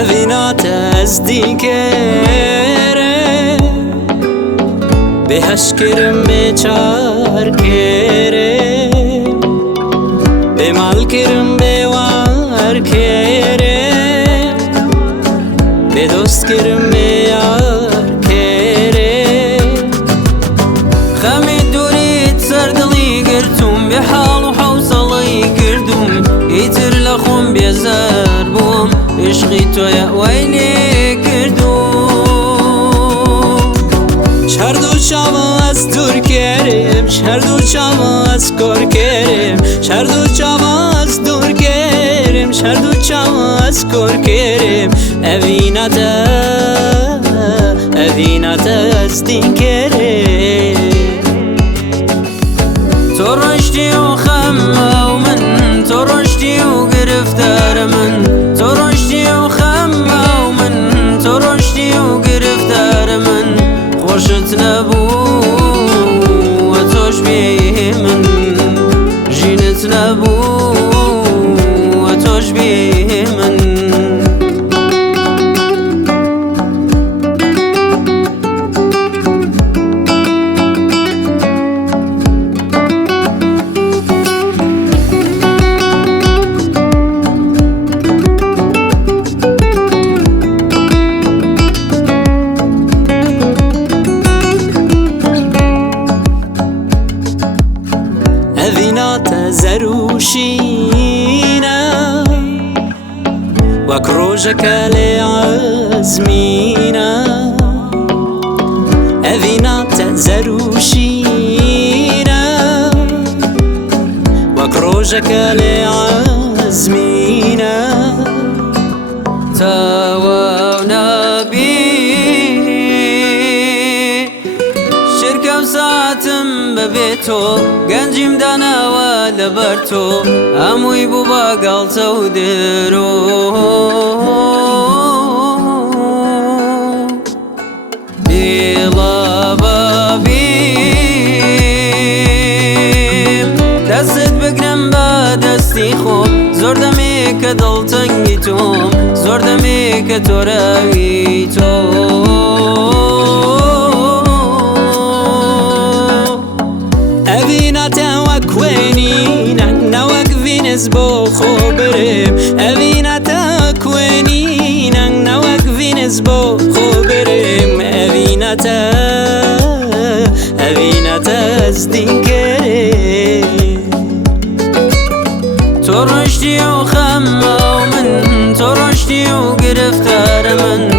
Evinat ez dikere Behaş kerim beçar kere Bemal kerim bewar kere Bedost kerim beyar kere Xemi durit serdali girtum Bihal و حوصلی کردم ایتر لخون بیزار بوم عشقی تویا ویلی کردم شردو چاوا از دور کریم شردو چاوا از کار کریم شردو چاوا از دور کریم شردو چاوا از کار کریم اوینات از دین کریم تو رشدی و خمه و من تو رشدی و گرفتار من تو رشدی و خمه و من تو رشدی و گرفتار من خوشت نبو و توش بی من جینت نبو و توش بی من Evinat zerushina Wak rojaka le azmina Evinat zerushina Wak rojaka le azmina تاو نبی شرکم ساعتم ببیتو گنجیم داناوا لبرتو اموی بو باقالتو درو بیلا بابیم دست بگرم با دستی خوب زور دمی که دلتنگی توم زور دمی که تو روی تو Evinat wak wenina nawak vines bo khoberem Evinat wak wenina nawak vines bo khoberem Evinat az din kerem تو رشدی و خمه و من تو رشدی و گرفتار من